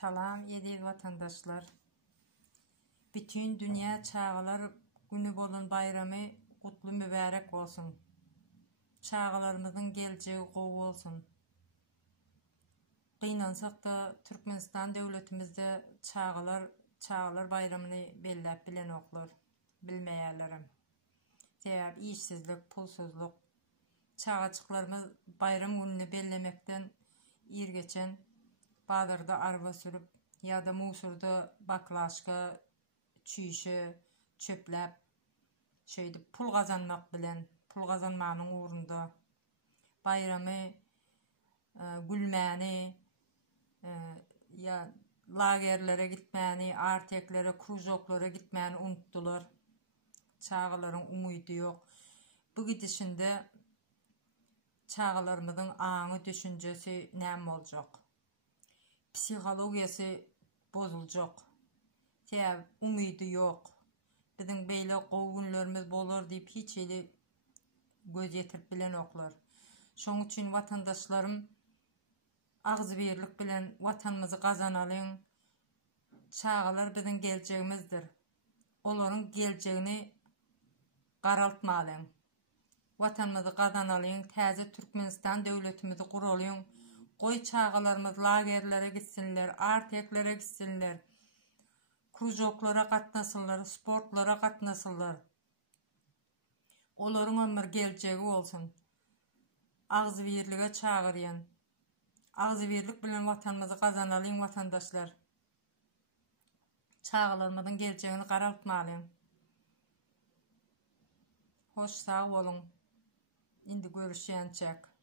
Salam ediz vatandaşlar. Bütün dünya çağılar günü bolun bayramı kutlu mübarek olsun. Çağılarımızın geleceği gowy olsun. Kıynansak da Türkmenistan devletimizde çağılar bayramını bellep bilen oklar. Bilmeyenlerim. Sebep işsizlik, pulsuzluk. Çağaçıklarımız bayram gününü bellemekten geçen Badırda araba sürüp ya da musurda baklaşka, çüyüşü, çöplep pul kazanmak bilen, pul kazanmanın uğrunda bayramı gülmeni, ya lagerlere gitmeni, arteklere, kruzoklara gitmeni unuttular. Çağıların umudu yok. Bu gidişinde çağılarımızın anı düşüncesi nem olacak? Psikologiyası bozulacak. Umudu yok. Bizim beyle gowy bolur deyip hiç eli göz yetirip bilen oklar. Şoň üçin vatandaşlarım ağzı birlik bilen vatanımızı kazanalım. Çağılar bizim geleceğimizdir. Onların geleceğini qaraltmalıyım. Vatanımızı kazanalım. Täze Türkmenistan devletimizi kuralım. Koy çağılarımız lagerlere gitsinler, arteklere gitsinler, kruzoklara katnasınlar, sportlara katnasınlar. Onların ömür geleceği olsun. Ağzı birliğe çağıryan. Ağzı birlik bilen vatanımızı kazanalım vatandaşlar. Çağılarımızın geleceğini qaraltmalıyım. Hoş sağ olun. Indi görüşýänçek.